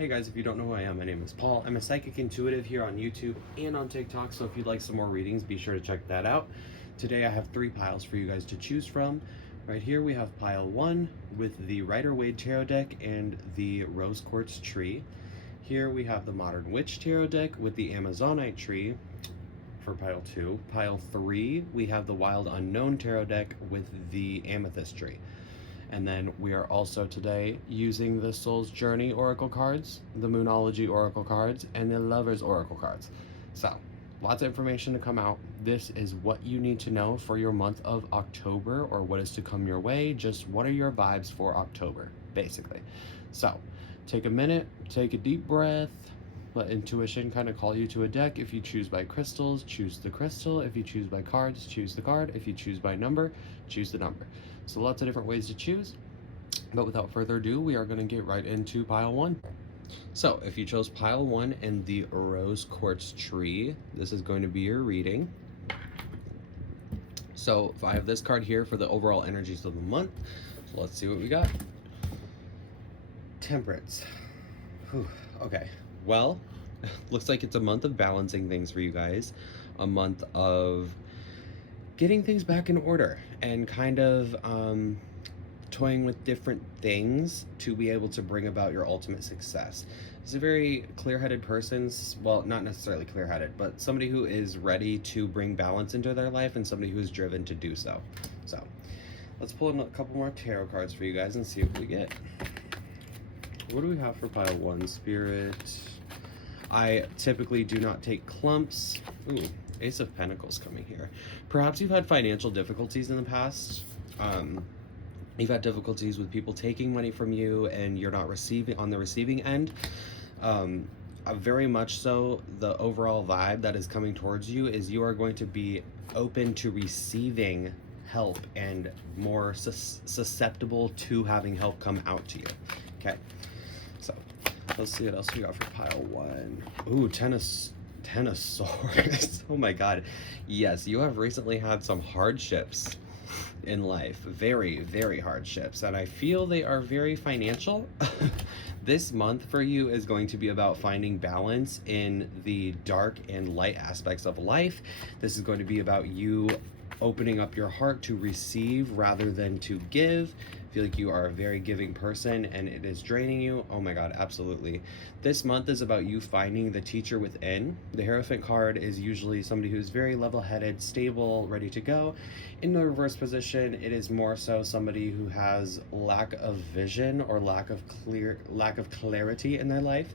Hey guys, if you don't know who I am, my name is Paul. I'm a psychic intuitive here on YouTube and on TikTok, so if you'd like some more readings, be sure to check that out. Today I have 3 piles for you guys to choose from. Right here we have pile 1 with the Rider-Waite Tarot deck and the Rose Quartz tree. Here we have the Modern Witch Tarot deck with the Amazonite tree for pile 2. Pile 3, we have the Wild Unknown Tarot deck with the Amethyst tree. And then we are also today using the Soul's Journey Oracle cards, the Moonology Oracle cards, and the Lover's Oracle cards. So, lots of information to come out. This is what you need to know for your month of October, or what is to come your way. Just what are your vibes for October, basically. So, take a minute, take a deep breath, let intuition kind of call you to a deck. If you choose by crystals, choose the crystal. If you choose by cards, choose the card. If you choose by number, choose the number. So lots of different ways to choose, but without further ado, we are going to get right into pile 1. So if you chose pile 1 and the Rose Quartz tree, this is going to be your reading. So if I have this card here for the overall energies of the month, so let's see what we got. Temperance. Whew. Okay, well, looks like it's a month of balancing things for you guys, a month of getting things back in order and kind of toying with different things to be able to bring about your ultimate success. He's a very clear-headed person, well, not necessarily clear-headed, but somebody who is ready to bring balance into their life and somebody who is driven to do so. So let's pull in a couple more tarot cards for you guys and see what we get. What do we have for pile 1? Spirit. I typically do not take clumps. Ooh, Ace of Pentacles coming here. Perhaps you've had financial difficulties in the past. You've had difficulties with people taking money from you and you're not receiving on the receiving end. Very much so, the overall vibe that is coming towards you is you are going to be open to receiving help and more susceptible to having help come out to you. Okay, so let's see what else we got for pile 1. Ooh, Ten of Swords. Oh my god. Yes, you have recently had some hardships in life. Very, very hardships. And I feel they are very financial. This month for you is going to be about finding balance in the dark and light aspects of life. This is going to be about you opening up your heart to receive rather than to give. I feel like you are a very giving person and it is draining you. Oh my god, absolutely. This month is about you finding the teacher within. The Hierophant card is usually somebody who's very level-headed, stable, ready to go. In the reverse position, it is more so somebody who has lack of vision or lack of clarity in their life.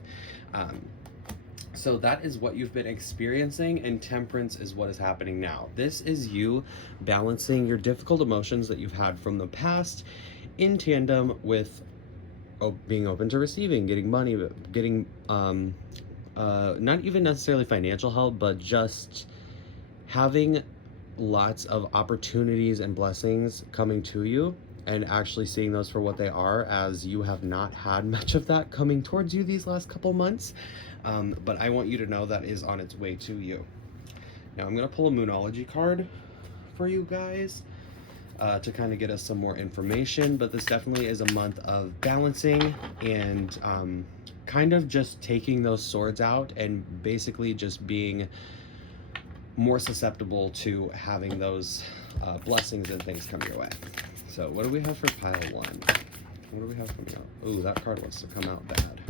So that is what you've been experiencing, and Temperance is what is happening now. This is you balancing your difficult emotions that you've had from the past in tandem with being open to receiving, getting money, getting not even necessarily financial help, but just having lots of opportunities and blessings coming to you and actually seeing those for what they are, as you have not had much of that coming towards you these last couple months. But I want you to know that is on its way to you. Now I'm going to pull a Moonology card for you guys to kind of get us some more information, but this definitely is a month of balancing and kind of just taking those swords out and basically just being more susceptible to having those blessings and things come your way. So what do we have for pile 1? What do we have coming out? Ooh, that card wants to come out bad.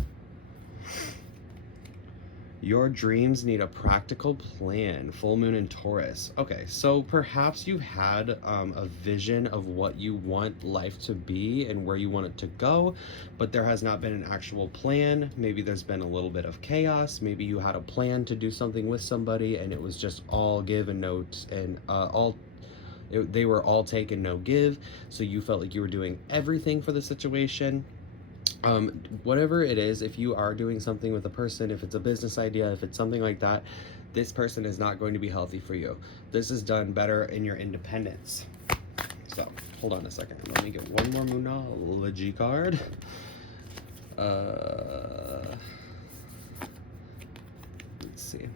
Your dreams need a practical plan. Full moon in Taurus. Okay, so perhaps you had a vision of what you want life to be and where you want it to go, but there has not been an actual plan. Maybe there's been a little bit of chaos. Maybe you had a plan to do something with somebody and it was just all give and note, and they were all take and no give. So you felt like you were doing everything for the situation. Whatever it is, if you are doing something with a person, if it's a business idea, if it's something like that, this person is not going to be healthy for you. This is done better in your independence. So, hold on a second. Let me get one more Moonology card. Let's see.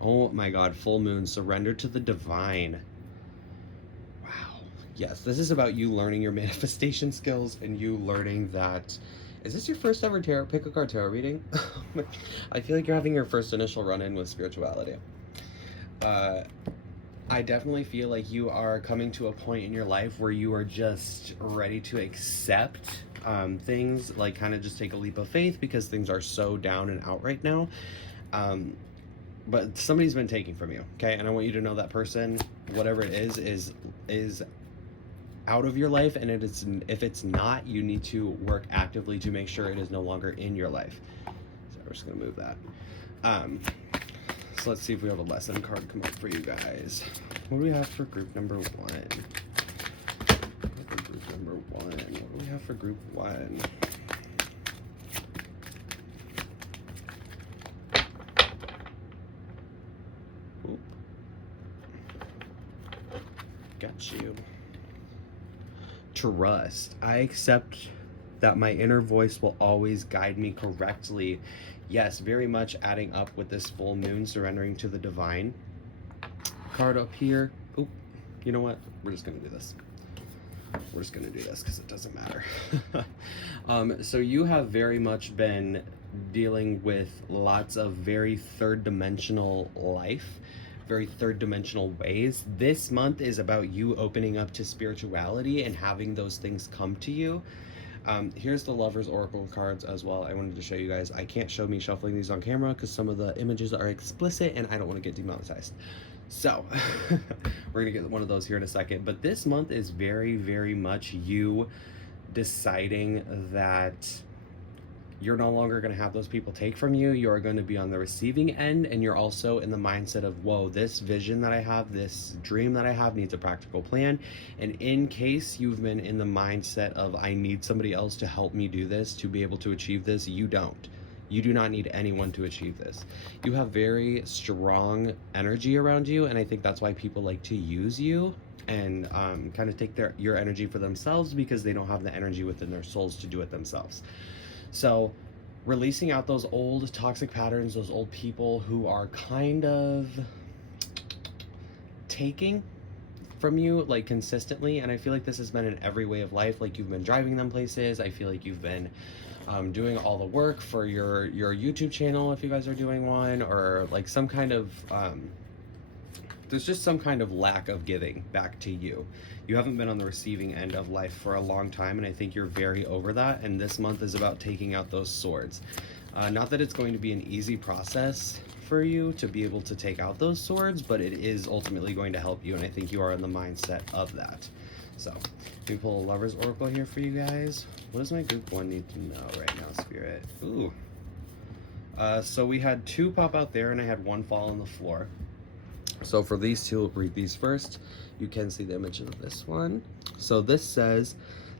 Oh my god, full moon, surrender to the divine. Wow. Yes, this is about you learning your manifestation skills and you learning that Is this your first ever tarot pick a card tarot reading? I feel like you're having your first initial run-in with spirituality. I definitely feel like you are coming to a point in your life where you are just ready to accept things, like kind of just take a leap of faith, because things are so down and out right now. But somebody's been taking from you, okay? And I want you to know that person, whatever it is out of your life, and if it's not, you need to work actively to make sure it is no longer in your life. So we're just gonna move that. So let's see if we have a lesson card come up for you guys. What do we have for group number 1? What do we have for group 1? Oop. Got you. Trust. I accept that my inner voice will always guide me correctly. Yes, very much adding up with this full moon, surrendering to the divine card up here. Oh, you know what? We're just gonna do this. We're just gonna do this because it doesn't matter. So you have very much been dealing with lots of very third dimensional life, very third dimensional ways. This month is about you opening up to spirituality and having those things come to you. Here's the Lover's Oracle cards as well. I wanted to show you guys. I can't show me shuffling these on camera because some of the images are explicit and I don't want to get demonetized. So we're gonna get one of those here in a second. But this month is very, very much you deciding that you're no longer going to have those people take from you. You're going to be on the receiving end, and you're also in the mindset of, whoa, this vision that I have, this dream that I have needs a practical plan. And in case you've been in the mindset of, I need somebody else to help me do this, to be able to achieve this, you don't. You do not need anyone to achieve this. You have very strong energy around you, and I think that's why people like to use you and kind of take your energy for themselves, because they don't have the energy within their souls to do it themselves. So releasing out those old toxic patterns, those old people who are kind of taking from you like consistently. And I feel like this has been in every way of life. Like you've been driving them places. I feel like you've been doing all the work for your YouTube channel, if you guys are doing one, or like some kind of there's just some kind of lack of giving back to you. You haven't been on the receiving end of life for a long time, and I think you're very over that, and this month is about taking out those swords. Not that it's going to be an easy process for you to be able to take out those swords, but it is ultimately going to help you, and I think you are in the mindset of that. So, let me pull a Lover's Oracle here for you guys. What does my group 1 need to know right now, Spirit? Ooh. So we had 2 pop out there, and I had 1 fall on the floor. So for these 2, we'll read these first. You can see the image of this one. So this says,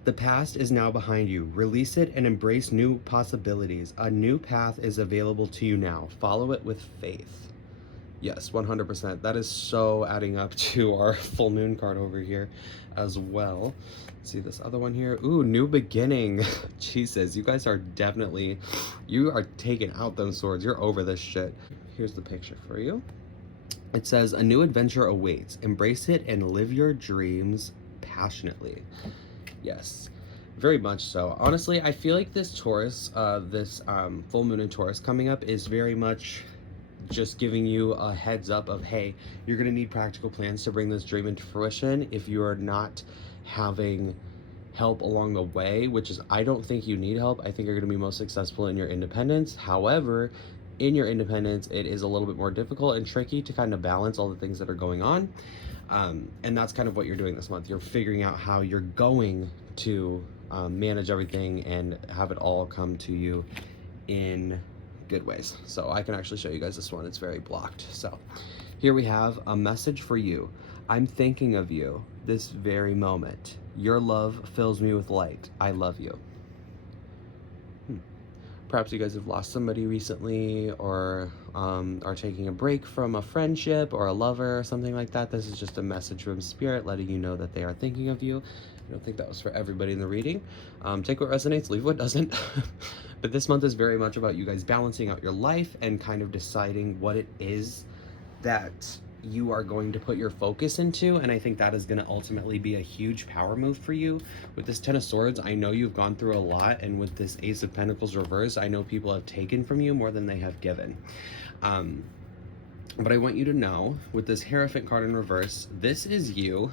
the past is now behind you. Release it and embrace new possibilities. A new path is available to you now. Follow it with faith. Yes, 100%. That is so adding up to our full moon card over here as well. Let's see this other one here. Ooh, new beginning. Jesus, you guys are definitely, you are taking out those swords. You're over this shit. Here's the picture for you. It says, a new adventure awaits. Embrace it and live your dreams passionately. Yes, very much so. Honestly, I feel like this Taurus, this full moon in Taurus coming up is very much just giving you a heads up of, hey, you're going to need practical plans to bring this dream into fruition. If you are not having help along the way, which is, I don't think you need help. I think you're going to be most successful in your independence. However, in your independence, it is a little bit more difficult and tricky to kind of balance all the things that are going on. And that's kind of what you're doing this month. You're figuring out how you're going to manage everything and have it all come to you in good ways. So I can actually show you guys this one. It's very blocked. So here we have a message for you. I'm thinking of you this very moment. Your love fills me with light. I love you. Perhaps you guys have lost somebody recently, or are taking a break from a friendship or a lover or something like that. This is just a message from Spirit letting you know that they are thinking of you. I don't think that was for everybody in the reading. Take what resonates, leave what doesn't. But this month is very much about you guys balancing out your life and kind of deciding what it is that you are going to put your focus into, and I think that is going to ultimately be a huge power move for you. With this Ten of Swords, I know you've gone through a lot, and with this Ace of Pentacles reverse, I know people have taken from you more than they have given. But I want you to know, with this Hierophant card in reverse, this is you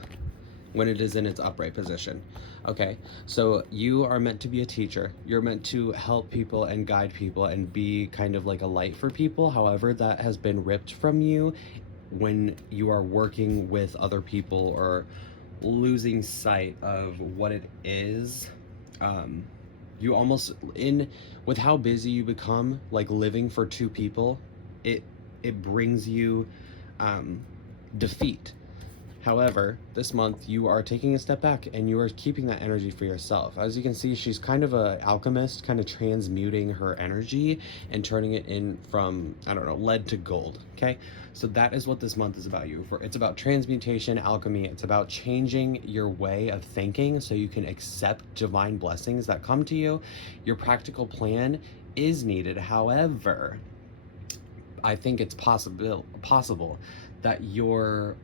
when it is in its upright position. Okay, so you are meant to be a teacher. You're meant to help people and guide people and be kind of like a light for people. However, that has been ripped from you when you are working with other people or losing sight of what it is. You almost, with how busy you become, like living for two people, it brings you defeat. However, this month you are taking a step back and you are keeping that energy for yourself. As you can see, she's kind of an alchemist, kind of transmuting her energy and turning it in from, I don't know, lead to gold. Okay, so that is what this month is about you. It's about transmutation, alchemy. It's about changing your way of thinking so you can accept divine blessings that come to you. Your practical plan is needed. However, I think it's possible that your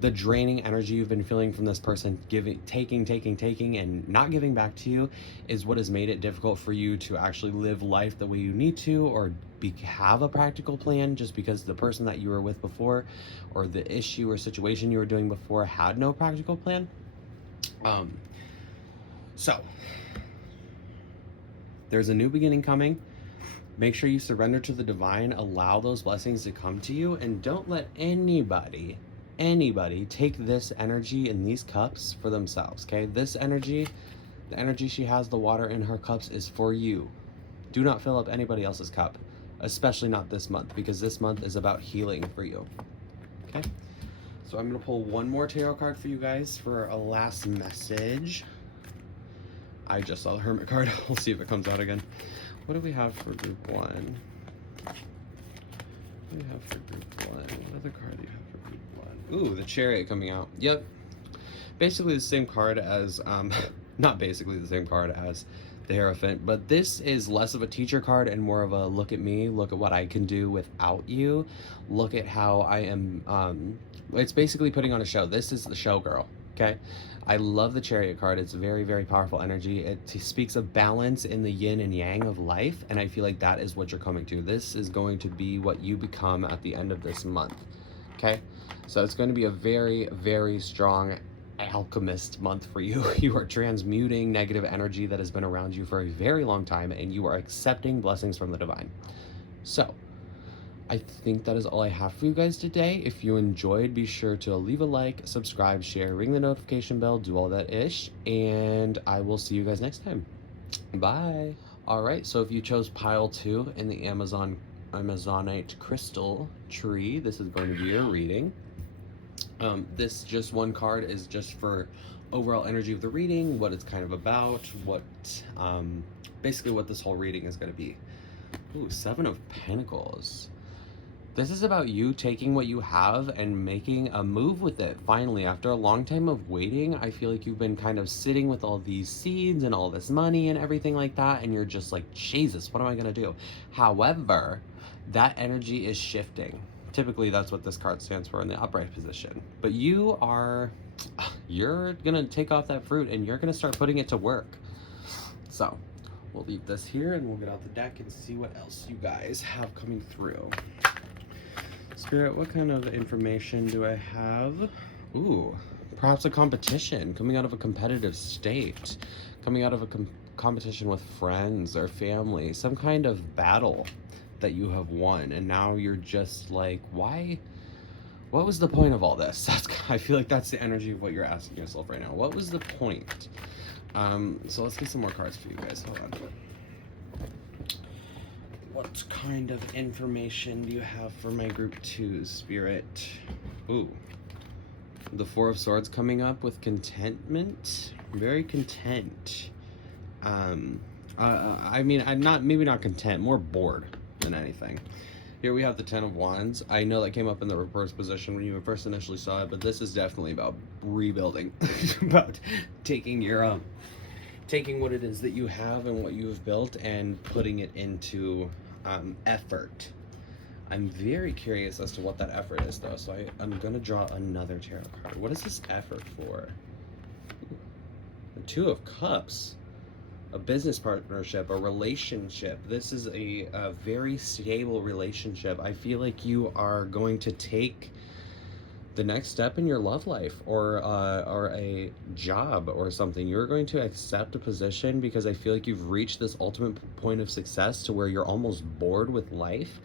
the draining energy you've been feeling from this person, taking and not giving back to you, is what has made it difficult for you to actually live life the way you need to, or have a practical plan, just because the person that you were with before, or the issue or situation you were doing before, had no practical plan. So there's a new beginning coming. Make sure you surrender to the divine, allow those blessings to come to you, and don't let anybody take this energy in these cups for themselves, okay? This energy, the energy she has, the water in her cups, is for you. Do not fill up anybody else's cup, especially not this month, because this month is about healing for you, okay? So I'm going to pull one more tarot card for you guys for a last message. I just saw the Hermit card. We'll see if it comes out again. What do we have for group one? What do we have for group one? What other card do you have for group one? Ooh, the Chariot coming out. Yep. Basically the same card as, not basically the same card as the Hierophant, but this is less of a teacher card and more of a look at me, look at what I can do without you, look at how I am, it's basically putting on a show. This is the showgirl, okay? I love the Chariot card. It's very, very powerful energy. It speaks of balance in the yin and yang of life, and I feel like that is what you're coming to. This is going to be what you become at the end of this month, okay? So it's going to be a very, very strong alchemist month for you. You are transmuting negative energy that has been around you for a very long time, and you are accepting blessings from the divine. So I think that is all I have for you guys today. If you enjoyed, be sure to leave a like, subscribe, share, ring the notification bell, do all that ish, and I will see you guys next time. Bye. All right, so if you chose pile 2 in the Amazonite crystal tree, this is going to be your reading. This just one card is just for overall energy of the reading, what it's kind of about, what basically what this whole reading is going to be. Ooh, 7 of Pentacles. This is about you taking what you have and making a move with it. Finally, after a long time of waiting, I feel like you've been kind of sitting with all these seeds and all this money and everything like that, and you're just like, Jesus, what am I gonna do? However, that energy is shifting. Typically, that's what this card stands for in the upright position. But you're gonna take off that fruit and you're gonna start putting it to work. So we'll leave this here and we'll get out the deck and see what else you guys have coming through. Spirit, what kind of information do I have? Ooh, perhaps a competition, coming out of a competitive state, coming out of a competition with friends or family, some kind of battle that you have won, and now you're just like, why? What was the point of all this? I feel like that's the energy of what you're asking yourself right now. What was the point? So let's get some more cards for you guys. Hold on. What kind of information do you have for my group 2, Spirit? Ooh. The 4 of Swords coming up with contentment. Very content. I mean, maybe not content, more bored than anything. Here we have the 10 of Wands. I know that came up in the reverse position when you first initially saw it, but this is definitely about rebuilding. About taking your taking what it is that you have and what you have built and putting it into effort. I'm very curious as to what that effort is, though. So I'm gonna draw another tarot card. What is this effort for? Ooh, the Two of Cups. A business partnership, a relationship. This is a very stable relationship. I feel like you are going to take the next step in your love life, or a job or something. You're going to accept a position because I feel like you've reached this ultimate point of success to where you're almost bored with life.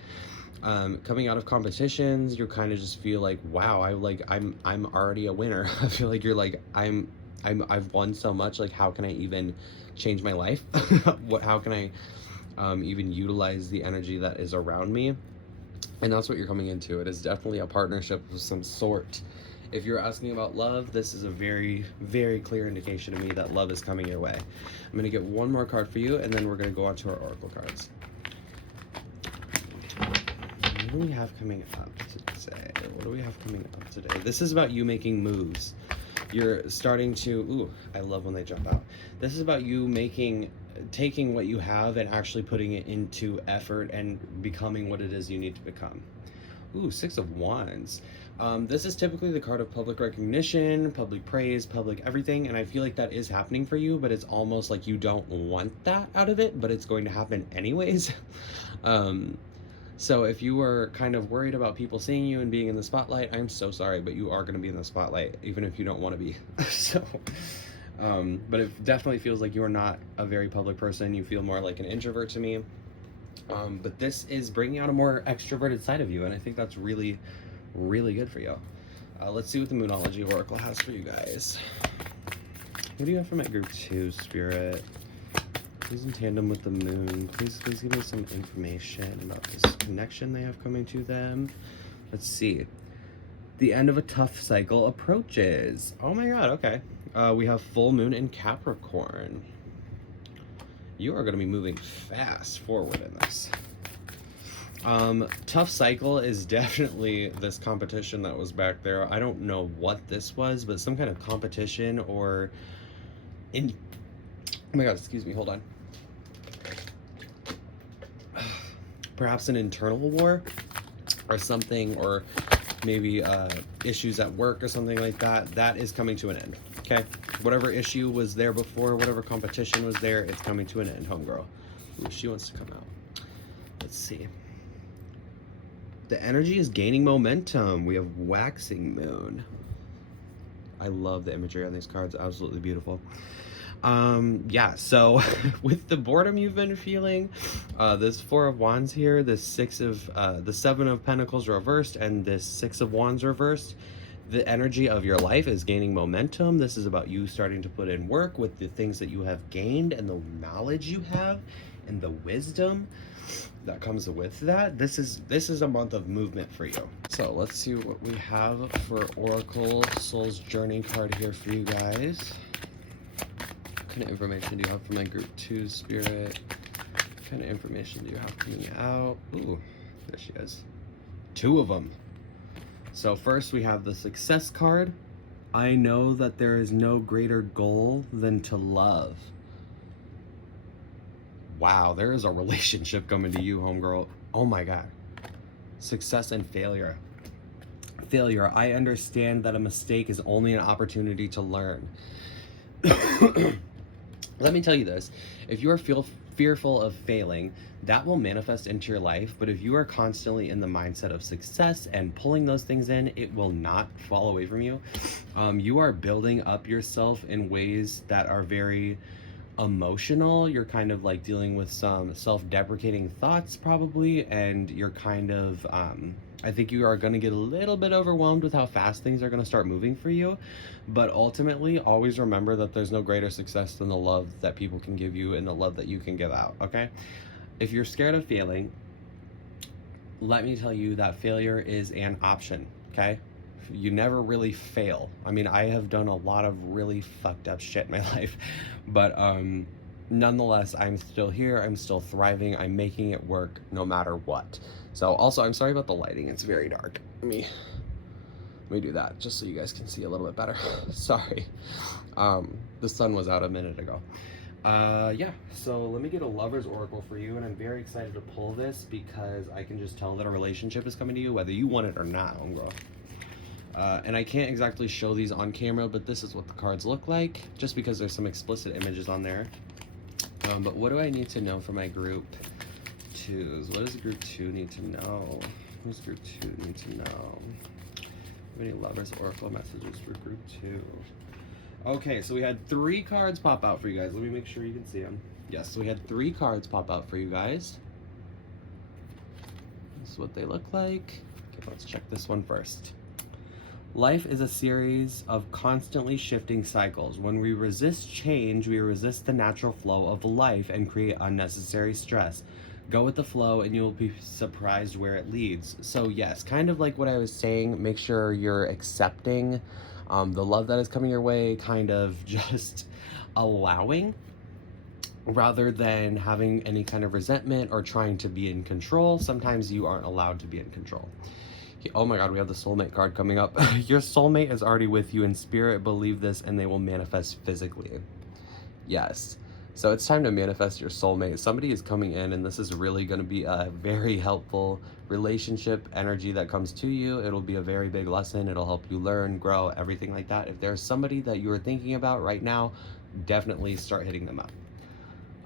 Coming out of competitions, you kind of just feel like, wow, I'm already a winner. I feel like you're like, I've won so much, like how can I even change my life? How can I even utilize the energy that is around me? And that's what you're coming into. It is definitely a partnership of some sort. If you're asking about love, this is a very, very clear indication to me that love is coming your way. I'm going to get one more card for you, and then we're going to go on to our oracle cards. What do we have coming up today? What do we have coming up today? This is about you making moves. You're starting to, ooh, I love when they jump out. This is about you taking what you have and actually putting it into effort and becoming what it is you need to become. Ooh, Six of Wands. This is typically the card of public recognition, public praise, public everything, and I feel like that is happening for you, but it's almost like you don't want that out of it, but it's going to happen anyways. So if you are kind of worried about people seeing you and being in the spotlight, I'm so sorry, but you are going to be in the spotlight, even if you don't want to be. So, but it definitely feels like you are not a very public person. You feel more like an introvert to me. But this is bringing out a more extroverted side of you, and I think that's really, really good for you. Let's see what the Moonology Oracle has for you guys. What do you have for my group 2, Spirit? Please, in tandem with the moon, please give me some information about this connection they have coming to them. Let's see. The end of a tough cycle approaches. Oh my god, okay. We have full moon in Capricorn. You are going to be moving fast forward in this. Tough cycle is definitely this competition that was back there. I don't know what this was, but some kind of competition or oh my god, excuse me, hold on. Perhaps an internal war or something, or maybe issues at work or something like that. That is coming to an end, okay? Whatever issue was there before, whatever competition was there, it's coming to an end, homegirl. Ooh, she wants to come out. Let's see. The energy is gaining momentum. We have waxing moon. I love the imagery on these cards. Absolutely beautiful. Yeah, so with the boredom you've been feeling, this Four of Wands here, the Seven of Pentacles reversed, and this Six of Wands reversed, the energy of your life is gaining momentum. This is about you starting to put in work with the things that you have gained and the knowledge you have and the wisdom that comes with that. This is a month of movement for you. So let's see what we have for Oracle Soul's Journey card here for you guys. What kind of information do you have for my group 2, Spirit? What kind of information do you have coming out? Ooh, there she is. 2 of them. So first we have the success card. I know that there is no greater goal than to love. Wow, there is a relationship coming to you, homegirl. Oh my god. Success and failure. Failure. I understand that a mistake is only an opportunity to learn. Let me tell you this. If you are fearful of failing, that will manifest into your life. But if you are constantly in the mindset of success and pulling those things in, it will not fall away from you. You are building up yourself in ways that are very emotional. You're kind of like dealing with some self-deprecating thoughts probably, and you're kind of I think you are going to get a little bit overwhelmed with how fast things are going to start moving for you, but ultimately always remember that there's no greater success than the love that people can give you and the love that you can give out. Okay, if you're scared of failing, let me tell you that failure is an option. Okay, you never really fail. I mean, I have done a lot of really fucked up shit in my life, but nonetheless, I'm still here. I'm still thriving. I'm making it work no matter what. So also, I'm sorry about the lighting. It's very dark. Let me do that just so you guys can see a little bit better. Sorry. The sun was out a minute ago. Yeah, so let me get a lover's oracle for you, and I'm very excited to pull this because I can just tell that a relationship is coming to you, whether you want it or not, homegirl. And I can't exactly show these on camera, but this is what the cards look like, just because there's some explicit images on there. But what do I need to know for my group twos? What does group 2 need to know? What does group 2 need to know? How many lovers oracle messages for group 2? Okay, so we had 3 cards pop out for you guys. Let me make sure you can see them. Yes, so we had 3 cards pop out for you guys. This is what they look like. Okay, let's check this one first. Life is a series of constantly shifting cycles. When we resist change, we resist the natural flow of life and create unnecessary stress. Go with the flow and you'll be surprised where it leads. So yes, kind of like what I was saying, make sure you're accepting the love that is coming your way, kind of just allowing rather than having any kind of resentment or trying to be in control. Sometimes you aren't allowed to be in control. Oh my god, we have the soulmate card coming up. Your soulmate is already with you in spirit. Believe this and they will manifest physically. Yes. So it's time to manifest your soulmate. Somebody is coming in, and this is really going to be a very helpful relationship energy that comes to you. It'll be a very big lesson. It'll help you learn, grow, everything like that. If there's somebody that you are thinking about right now, definitely start hitting them up.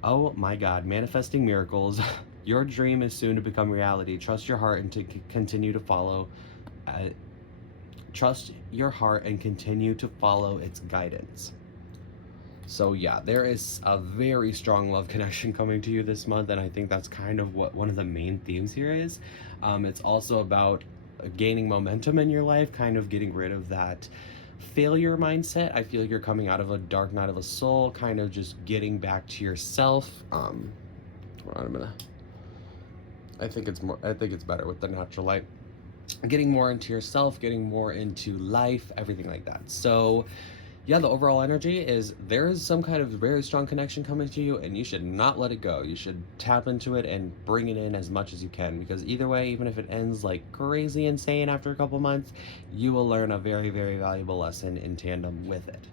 Oh my god, manifesting miracles. Your dream is soon to become reality. Trust your heart and to continue to follow. Trust your heart and continue to follow its guidance. So yeah, there is a very strong love connection coming to you this month, and I think that's kind of what one of the main themes here is. It's also about gaining momentum in your life, kind of getting rid of that failure mindset. I feel you're coming out of a dark night of a soul, kind of just getting back to yourself. Hold on a minute. I think it's better with the natural light. Getting more into yourself, getting more into life, everything like that. So yeah, the overall energy is there is some kind of very strong connection coming to you, and you should not let it go. You should tap into it and bring it in as much as you can, because either way, even if it ends like crazy insane after a couple months, you will learn a very, very valuable lesson in tandem with it.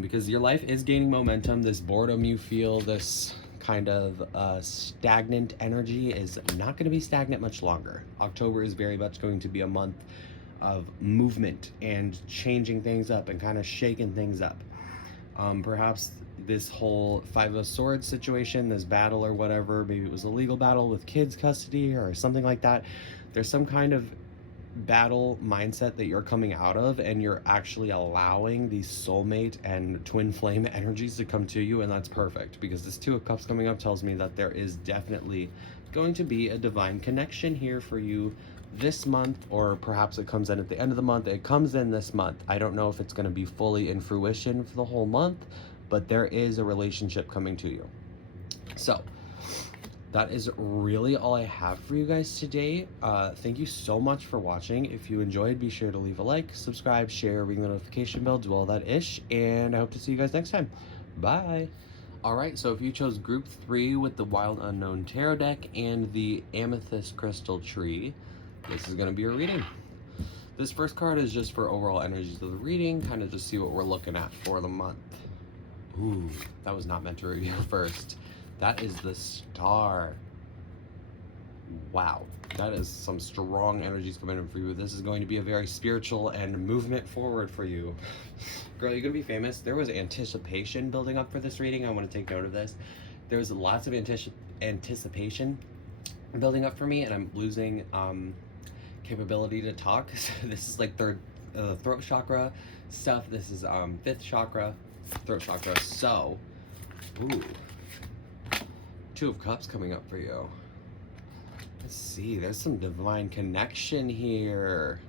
Because your life is gaining momentum. This boredom you feel, this kind of stagnant energy is not going to be stagnant much longer. October is very much going to be a month of movement and changing things up and kind of shaking things up. Perhaps this whole 5 of Swords situation, this battle or whatever, maybe it was a legal battle with kids custody or something like that. There's some kind of battle mindset that you're coming out of, and you're actually allowing these soulmate and twin flame energies to come to you, and that's perfect, because this 2 of Cups coming up tells me that there is definitely going to be a divine connection here for you this month, or perhaps it comes in at the end of the month. It comes in this month. I don't know if it's going to be fully in fruition for the whole month, but there is a relationship coming to you. So that is really all I have for you guys today. Thank you so much for watching. If you enjoyed, be sure to leave a like, subscribe, share, ring the notification bell, do all that ish, and I hope to see you guys next time. Bye. All right, so if you chose group 3 with the Wild Unknown Tarot deck and the Amethyst Crystal Tree, this is going to be your reading. This first card is just for overall energies of the reading, kind of just see what we're looking at for the month. Ooh, that was not meant to review first. That is the Star. Wow, that is some strong energies coming in for you. This is going to be a very spiritual and movement forward for you. Girl, you're going to be famous. There was anticipation building up for this reading. I want to take note of this. There's lots of anticipation building up for me, and I'm losing capability to talk. This is like throat chakra stuff. This is 5th chakra, throat chakra. So, ooh, 2 of Cups coming up for you. Let's see, there's some divine connection here.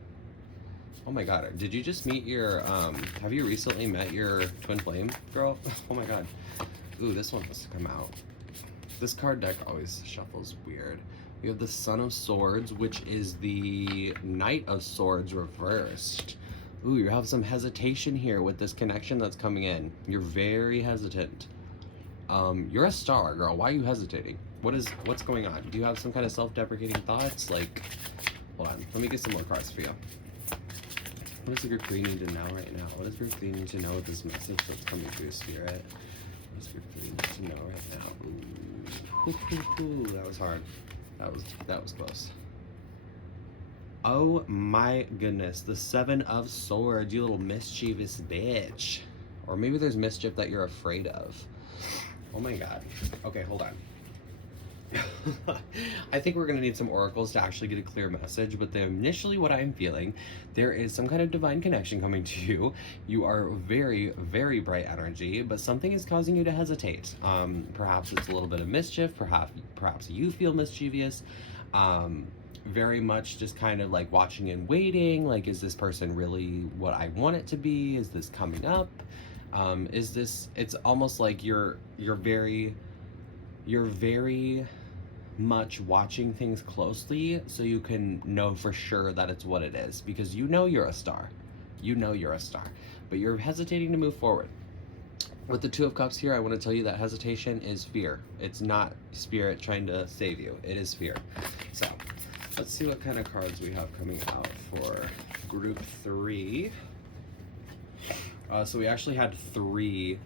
Oh my god, did you just meet your have you recently met your twin flame girl? Oh my god. Ooh, this one has to come out. This card deck always shuffles weird. We have the Son of Swords, which is the Knight of Swords reversed. Ooh, you have some hesitation here with this connection that's coming in. You're very hesitant. You're a star, girl. Why are you hesitating? What's going on? Do you have some kind of self-deprecating thoughts? Like, hold on. Let me get some more cards for you. What does the group 3 need to know right now? What does group 3 need to know with this message that's coming through Spirit? What's group 3 need to know right now? Ooh, that was hard. That was close. Oh my goodness, the 7 of Swords, you little mischievous bitch. Or maybe there's mischief that you're afraid of. Oh my god. Okay, hold on. I think we're going to need some oracles to actually get a clear message, but initially what I'm feeling, there is some kind of divine connection coming to you. You are very, very bright energy, but something is causing you to hesitate. Perhaps it's a little bit of mischief, perhaps you feel mischievous. Very much just kind of like watching and waiting, like, is this person really what I want it to be? Is this coming up? Is this, it's almost like you're very much watching things closely so you can know for sure that it's what it is, because you know you're a star. You know you're a star, but you're hesitating to move forward. With the 2 of Cups here, I want to tell you that hesitation is fear. It's not spirit trying to save you. It is fear. So let's see what kind of cards we have coming out for group 3. So we actually had 3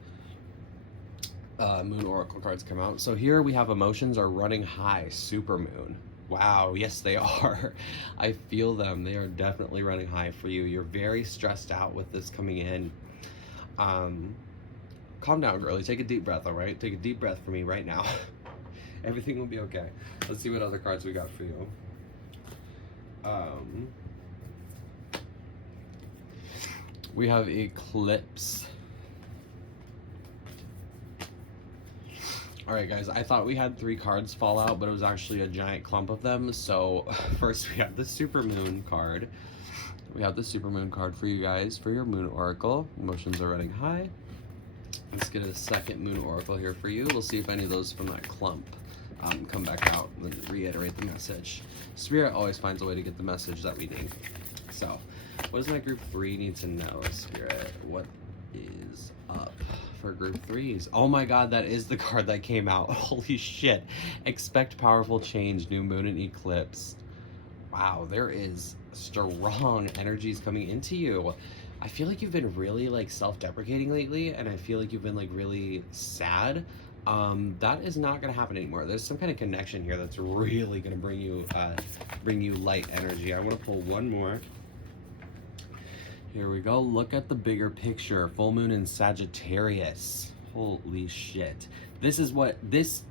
Moon Oracle cards come out. So here we have emotions are running high, super moon. Wow, yes they are. I feel them. They are definitely running high for you. You're very stressed out with this coming in. Calm down, girlie. Take a deep breath, all right? Take a deep breath for me right now. Everything will be okay. Let's see what other cards we got for you. We have Eclipse. Alright guys, I thought we had 3 cards fall out, but it was actually a giant clump of them. So first we have the Supermoon card. We have the Supermoon card for you guys for your Moon Oracle. Emotions are running high. Let's get a second Moon Oracle here for you. We'll see if any of those from that clump come back out and reiterate the message. Spirit always finds a way to get the message that we need. So, what does my group 3 need to know, Spirit? What is up for group 3s? Oh my god, that is the card that came out. Holy shit. Expect powerful change, new moon and eclipse. Wow, there is strong energies coming into you. I feel like you've been really like self-deprecating lately, and I feel like you've been like really sad. That is not going to happen anymore. There's some kind of connection here that's really going to bring you light energy. I want to pull one more. Here we go. Look at the bigger picture. Full moon in Sagittarius. Holy shit. This is what this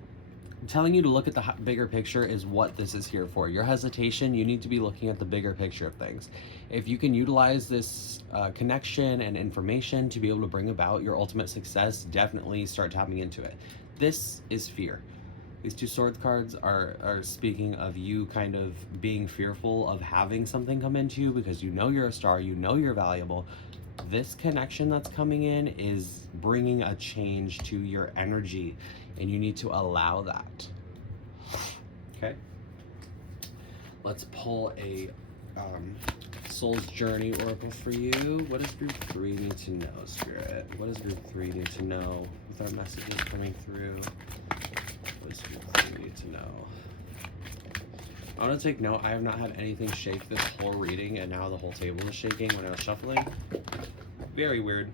telling you to look at the bigger picture is what this is here for. Your hesitation, you need to be looking at the bigger picture of things. If you can utilize this connection and information to be able to bring about your ultimate success, definitely start tapping into it. This is fear. These 2 swords cards are speaking of you kind of being fearful of having something come into you because you know you're a star, you know you're valuable. This connection that's coming in is bringing a change to your energy, and you need to allow that. Okay? Let's pull a Soul's Journey Oracle for you. What does group 3 need to know, Spirit? What does group 3 need to know with our messages coming through? What does group 3 need to know? I want to take note, I have not had anything shake this whole reading, and now the whole table is shaking when I was shuffling. Very weird.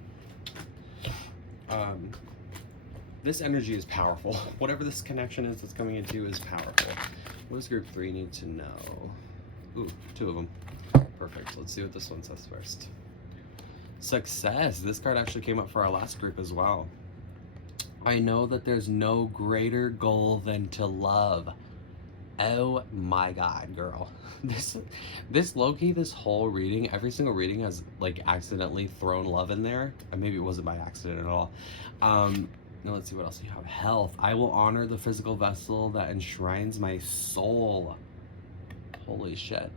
This energy is powerful. Whatever this connection is that's coming into is powerful. What does group 3 need to know? Ooh, 2 of them. Perfect. Let's see what this one says first. Success. This card actually came up for our last group as well. I know that there's no greater goal than to love. Oh my god, girl. This low-key, this whole reading, every single reading has like accidentally thrown love in there. And maybe it wasn't by accident at all. Now let's see what else you have. Health. I will honor the physical vessel that enshrines my soul. Holy shit.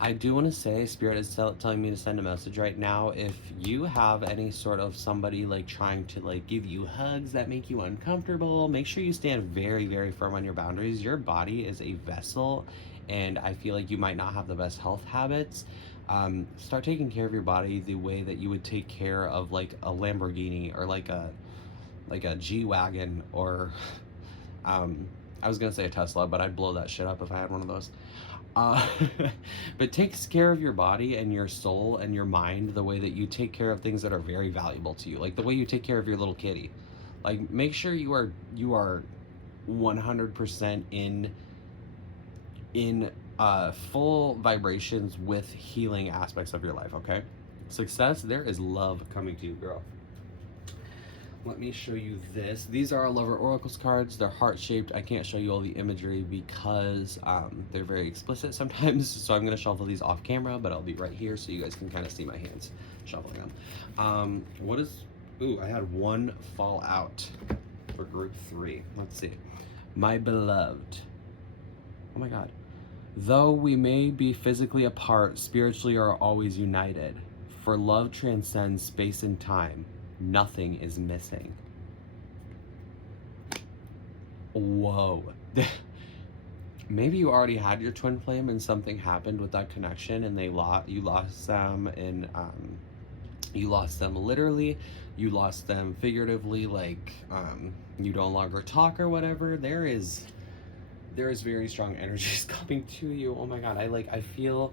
I do want to say, Spirit is telling me to send a message right now. If you have any sort of somebody like trying to like give you hugs that make you uncomfortable, make sure you stand very, very firm on your boundaries. Your body is a vessel, and I feel like you might not have the best health habits. Start taking care of your body the way that you would take care of like a Lamborghini or like a G-Wagon or I was gonna say a Tesla, but I'd blow that shit up if I had one of those. Uh, but takes care of your body and your soul and your mind the way that you take care of things that are very valuable to you, like the way you take care of your little kitty. Like, make sure you are 100% in full vibrations with healing aspects of your life. Okay, success. There is love coming to you, girl. Let me show you this. These are our Lover Oracles cards. They're heart-shaped. I can't show you all the imagery because they're very explicit sometimes, so I'm going to shuffle these off camera, but I'll be right here so you guys can kind of see my hands shuffling them. What is... Ooh, I had one fall out for group 3. Let's see. My beloved. Oh my god. Though we may be physically apart, spiritually are always united. For love transcends space and time. Nothing is missing. Whoa. Maybe you already had your twin flame and something happened with that connection and you lost them, and you lost them literally, you lost them figuratively, like you no longer talk or whatever. There is very strong energies coming to you. Oh my god, I feel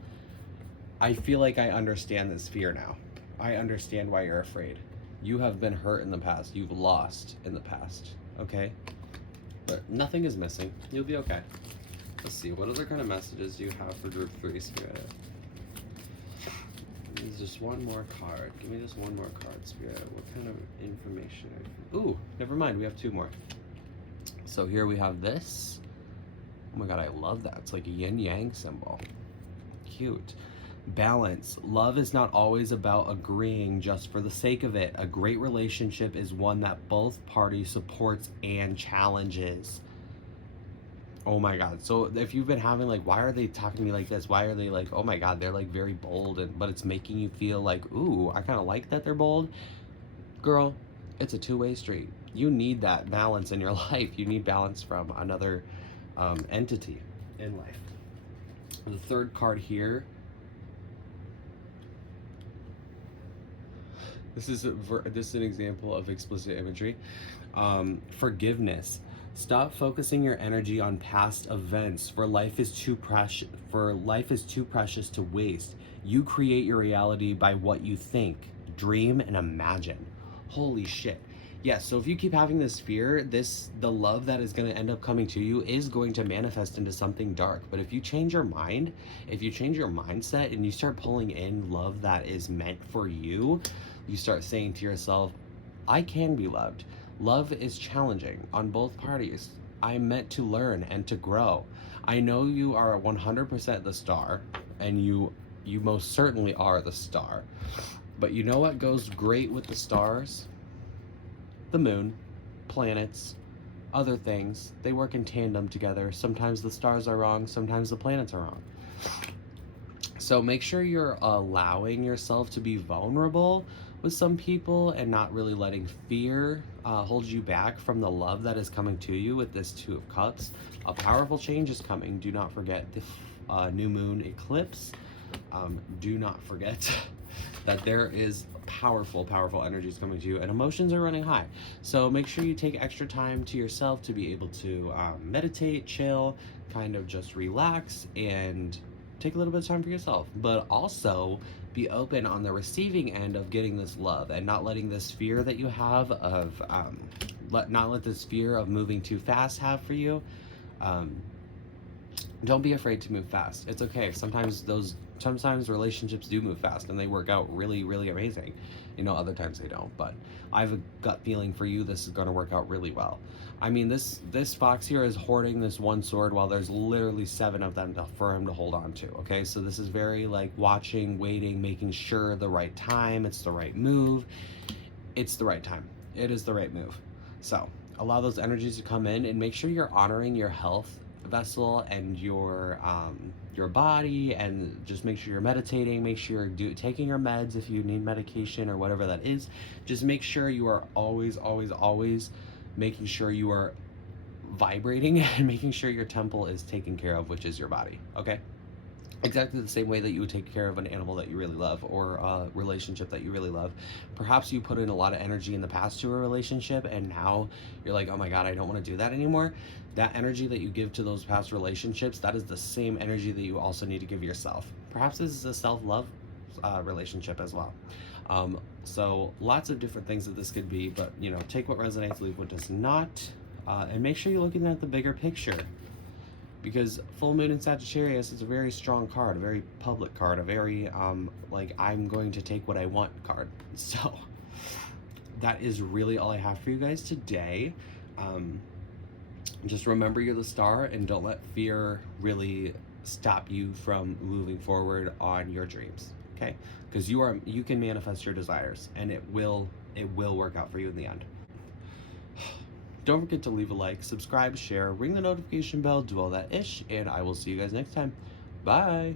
like I understand this fear now. I understand why you're afraid. You have been hurt in the past. You've lost in the past. Okay? But nothing is missing. You'll be okay. Let's see. What other kind of messages do you have for group 3, Spirit? There's just one more card. Give me just one more card, Spirit. What kind of information? Ooh, never mind. We have 2 more. So here we have this. Oh my god, I love that. It's like a yin-yang symbol. Cute. Balance. Love is not always about agreeing just for the sake of it. A great relationship is one that both parties supports and challenges. Oh my god. So if you've been having like, why are they talking to me like this? Why are they like, oh my god, they're like very bold, but it's making you feel like, ooh, I kind of like that they're bold. Girl, it's a two-way street. You need that balance in your life. You need balance from another entity in life. The third card here. This is an example of explicit imagery. Forgiveness. Stop focusing your energy on past events, for life is too precious to waste. You create your reality by what you think, dream, and imagine. Holy shit. Yeah, so if you keep having this fear, the love that is going to end up coming to you is going to manifest into something dark. But if you change your mind, if you change your mindset and you start pulling in love that is meant for you, you start saying to yourself, I can be loved. Love is challenging on both parties. I'm meant to learn and to grow. I know you are 100% the star, and you most certainly are the star. But you know what goes great with the stars? The moon, planets, other things. They work in tandem together. Sometimes the stars are wrong, sometimes the planets are wrong. So make sure you're allowing yourself to be vulnerable with some people and not really letting fear hold you back from the love that is coming to you with this 2 of Cups. A powerful change is coming. Do not forget the new moon eclipse. Do not forget that there is powerful energies coming to you, and emotions are running high. So make sure you take extra time to yourself to be able to meditate, chill, kind of just relax and take a little bit of time for yourself, but also be open on the receiving end of getting this love and not letting this fear that you have of not let this fear of moving too fast have for you. Don't be afraid to move fast. It's okay. Sometimes relationships do move fast and they work out really, really amazing. You know, other times they don't, but I have a gut feeling for you this is going to work out really well. I mean, this fox here is hoarding this one sword while there's literally 7 of them for him to hold on to, okay? So this is very like watching, waiting, making sure the right time, it's the right move. It's the right time. It is the right move. So allow those energies to come in and make sure you're honoring your health vessel and your body, and just make sure you're meditating, make sure you're taking your meds if you need medication or whatever that is. Just make sure you are always making sure you are vibrating and making sure your temple is taken care of, which is your body. Okay, exactly the same way that you would take care of an animal that you really love or a relationship that you really love. Perhaps you put in a lot of energy in the past to a relationship and now you're like, oh my God, I don't want to do that anymore. That energy that you give to those past relationships, that is the same energy that you also need to give yourself. Perhaps this is a self-love relationship as well. So lots of different things that this could be, but you know, take what resonates, leave what does not, and make sure you're looking at the bigger picture. Because full moon in Sagittarius is a very strong card, a very public card, a very like I'm going to take what I want card. So that is really all I have for you guys today. Just remember you're the star and don't let fear really stop you from moving forward on your dreams. Okay? Because you can manifest your desires and it will work out for you in the end. Don't forget to leave a like, subscribe, share, ring the notification bell, do all that ish, and I will see you guys next time. Bye!